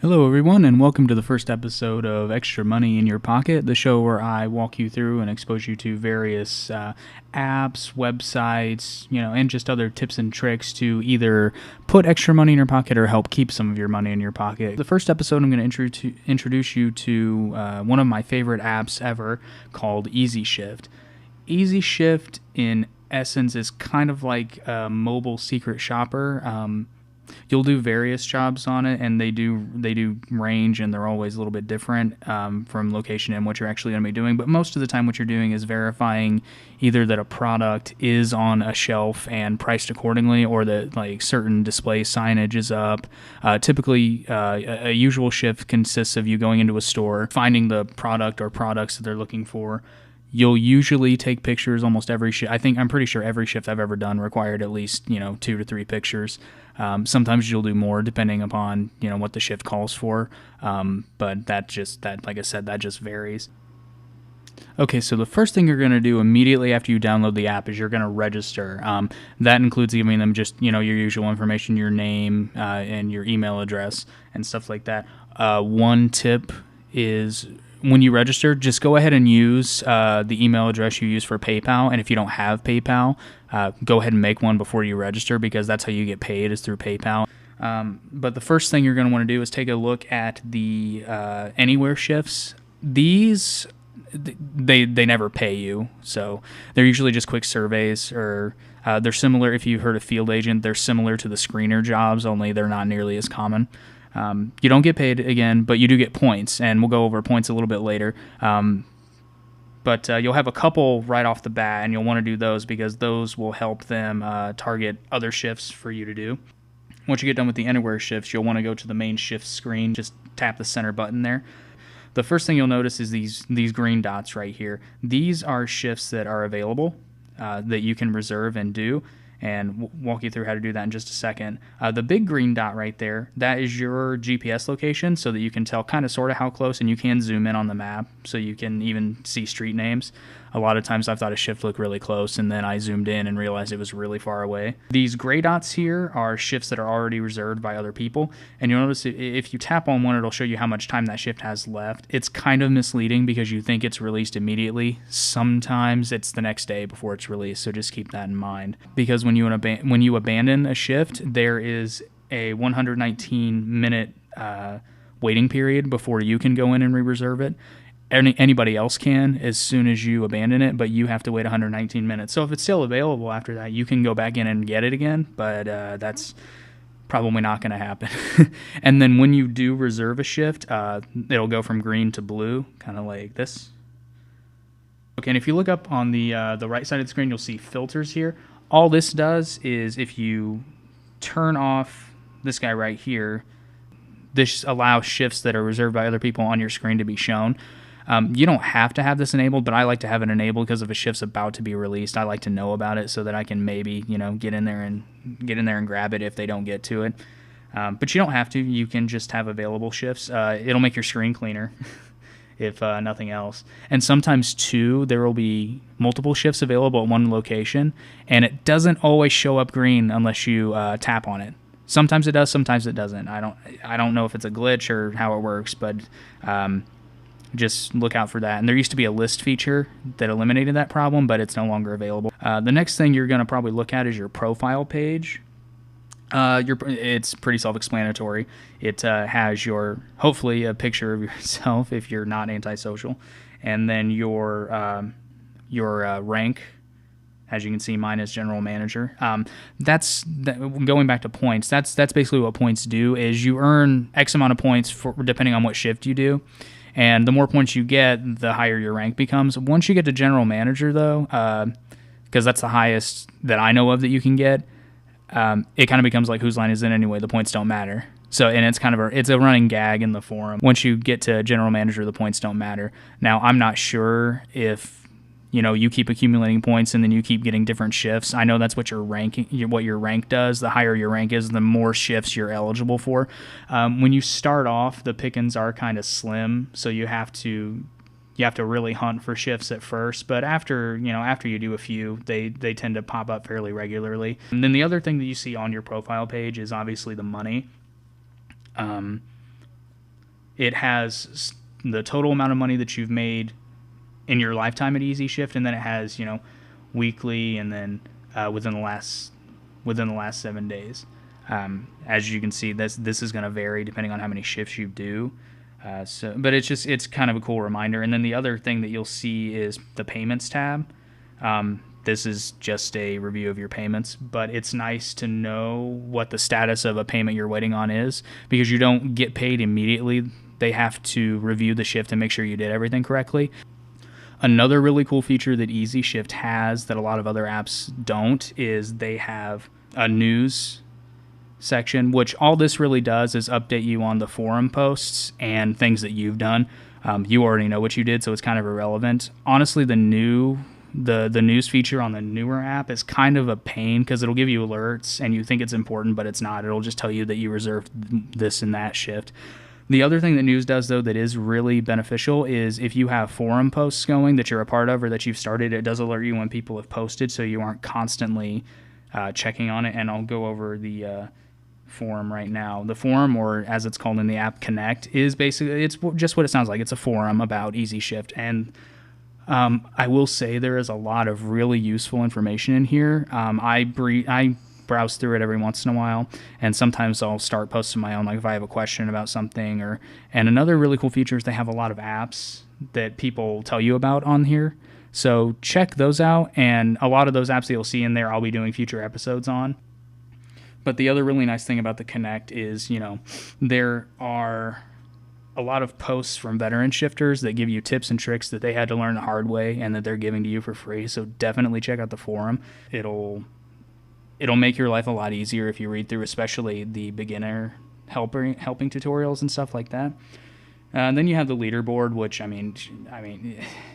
Hello, everyone, and welcome to the first episode of Extra Money in Your Pocket, the show where I walk you through and expose you to various apps, websites, and just other tips and tricks to either put extra money in your pocket or help keep some of your money in your pocket. The first episode, I'm going to introduce you to one of my favorite apps ever called EasyShift. EasyShift, in essence, is kind of like a mobile secret shopper. You'll do various jobs on it, and they do range, and they're always a little bit different from location and what you're actually going to be doing. But most of the time, what you're doing is verifying either that a product is on a shelf and priced accordingly, or that like certain display signage is up. Typically, a usual shift consists of you going into a store, finding the product or products that they're looking for. You'll usually take pictures almost every shift. I'm pretty sure every shift I've ever done required at least 2 to 3 pictures. Sometimes you'll do more depending upon what the shift calls for. But like I said, that just varies. Okay, so the first thing you're going to do immediately after you download the app is you're going to register. That includes giving them just your usual information, your name and your email address and stuff like that. One tip is, when you register, just go ahead and use the email address you use for PayPal. And if you don't have PayPal, go ahead and make one before you register, because that's how you get paid, is through PayPal. But the first thing you're going to want to do is take a look at the Anywhere shifts. These, they never pay you, so they're usually just quick surveys, or they're similar. If you've heard of Field Agent, they're similar to the screener jobs, only they're not nearly as common. You don't get paid again, but you do get points, and we'll go over points a little bit later. But you'll have a couple right off the bat, and you'll want to do those because those will help them target other shifts for you to do. Once you get done with the Anywhere shifts, you'll want to go to the main shift screen. Just tap the center button there. The first thing you'll notice is these green dots right here. These are shifts that are available that you can reserve and do. And we'll walk you through how to do that in just a second. The big green dot right there, that is your GPS location, so that you can tell kind of sort of how close, and you can zoom in on the map so you can even see street names. A lot of times I've thought a shift looked really close, and then I zoomed in and realized it was really far away. These gray dots here are shifts that are already reserved by other people, and you'll notice if you tap on one, it'll show you how much time that shift has left. It's kind of misleading because you think it's released immediately. Sometimes it's the next day before it's released, so just keep that in mind. Because when you abandon a shift, there is a 119-minute waiting period before you can go in and re-reserve it. Anybody else can as soon as you abandon it, but you have to wait 119 minutes. So if it's still available after that, you can go back in and get it again, but that's probably not going to happen. And then when you do reserve a shift, it'll go from green to blue, kind of like this. Okay, and if you look up on the right side of the screen, you'll see filters here. All this does is, if you turn off this guy right here, this allows shifts that are reserved by other people on your screen to be shown. You don't have to have this enabled, but I like to have it enabled because if a shift's about to be released, I like to know about it so that I can maybe get in there and grab it if they don't get to it. But you don't have to. You can just have available shifts. It'll make your screen cleaner. If nothing else. And sometimes, too, there will be multiple shifts available at one location, and it doesn't always show up green unless you tap on it. Sometimes it does, sometimes it doesn't. I don't know if it's a glitch or how it works, but just look out for that. And there used to be a list feature that eliminated that problem, but it's no longer available. The next thing you're going to probably look at is your profile page. It's pretty self-explanatory. It has hopefully a picture of yourself if you're not antisocial, and then your rank. As you can see, mine is general manager. Going back to points. That's basically what points do. Is you earn X amount of points depending on what shift you do, and the more points you get, the higher your rank becomes. Once you get to general manager, though, because that's the highest that I know of that you can get. It kind of becomes like, whose line is it anyway? The points don't matter. So, and it's a running gag in the forum. Once you get to general manager, the points don't matter. Now, I'm not sure if you keep accumulating points and then you keep getting different shifts. I know that's what your rank does. The higher your rank is, the more shifts you're eligible for. When you start off, the pickings are kind of slim, so you have to really hunt for shifts at first, but after you do a few, they tend to pop up fairly regularly. And then the other thing that you see on your profile page is obviously the money. it has the total amount of money that you've made in your lifetime at EasyShift, and then it has, weekly, and then within the last 7 days. As you can see, this is going to vary depending on how many shifts you do. But it's kind of a cool reminder. And then the other thing that you'll see is the payments tab. This is just a review of your payments, but it's nice to know what the status of a payment you're waiting on is, because you don't get paid immediately. They have to review the shift and make sure you did everything correctly. Another really cool feature that EasyShift has that a lot of other apps don't is they have a news section, which all this really does is update you on the forum posts and things that you've done. You already know what you did, so it's kind of irrelevant. Honestly, the news feature on the newer app is kind of a pain, because it'll give you alerts and you think it's important, but it's not. It'll just tell you that you reserved this and that shift. The other thing that news does, though, that is really beneficial is if you have forum posts going that you're a part of or that you've started, it does alert you when people have posted, so you aren't constantly checking on it. And I'll go over the forum right now. The forum, or as it's called in the app, Connect, is basically, it's just what it sounds like. It's a forum about EasyShift. And I will say there is a lot of really useful information in here. I browse through it every once in a while, and sometimes I'll start posting my own, like if I have a question about something. And another really cool feature is they have a lot of apps that people tell you about on here. So check those out, and a lot of those apps that you'll see in there I'll be doing future episodes on. But the other really nice thing about the Connect is, there are a lot of posts from veteran shifters that give you tips and tricks that they had to learn the hard way and that they're giving to you for free. So definitely check out the forum. It'll make your life a lot easier if you read through, especially the beginner helping tutorials and stuff like that. And then you have the leaderboard, which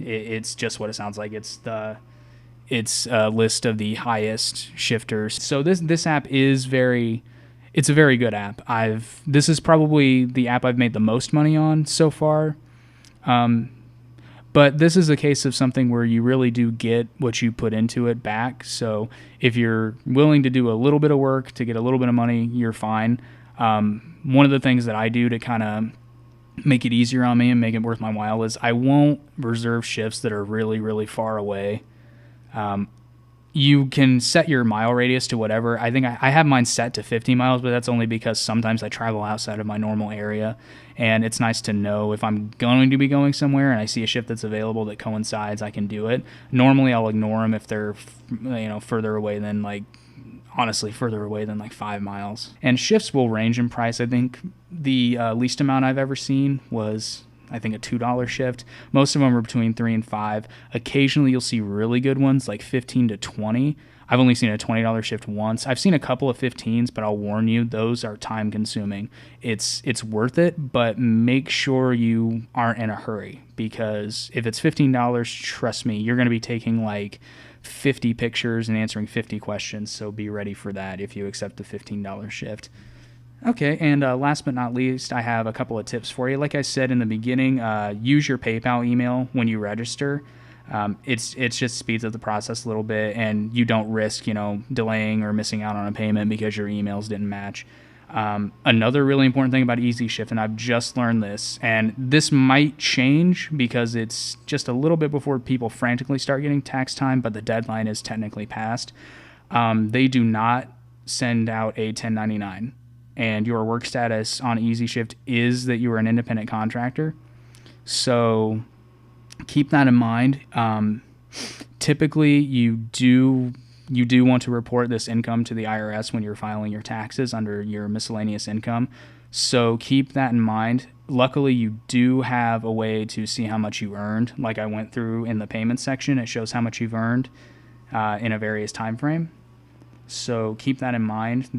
it's just what it sounds like. It's a list of the highest shifters. So this app is it's a very good app. This is probably the app I've made the most money on so far. But this is a case of something where you really do get what you put into it back. So if you're willing to do a little bit of work to get a little bit of money, you're fine. One of the things that I do to kind of make it easier on me and make it worth my while is I won't reserve shifts that are really, really far away. You can set your mile radius to whatever. I think I have mine set to 50 miles, but that's only because sometimes I travel outside of my normal area, and it's nice to know if I'm going to be going somewhere and I see a shift that's available that coincides, I can do it. Normally I'll ignore them if they're further away than further away than 5 miles. And shifts will range in price. I think the least amount I've ever seen was a $2 shift. Most of them are between $3 and $5. Occasionally you'll see really good ones like $15 to $20. I've only seen a $20 shift once. I've seen a couple of 15s, but I'll warn you, those are time consuming. It's worth it, but make sure you aren't in a hurry, because if it's $15, trust me, you're going to be taking 50 pictures and answering 50 questions. So be ready for that if you accept the $15 shift. Okay, and last but not least, I have a couple of tips for you. Like I said in the beginning, use your PayPal email when you register. It's just speeds up the process a little bit, and you don't risk, delaying or missing out on a payment because your emails didn't match. Another really important thing about EasyShift, and I've just learned this, and this might change because it's just a little bit before people frantically start getting tax time, but the deadline is technically passed. They do not send out a 1099. And your work status on EasyShift is that you are an independent contractor. So keep that in mind. Typically, you do want to report this income to the IRS when you're filing your taxes under your miscellaneous income. So keep that in mind. Luckily, you do have a way to see how much you earned. Like I went through in the payments section, it shows how much you've earned in a various time frame. So keep that in mind.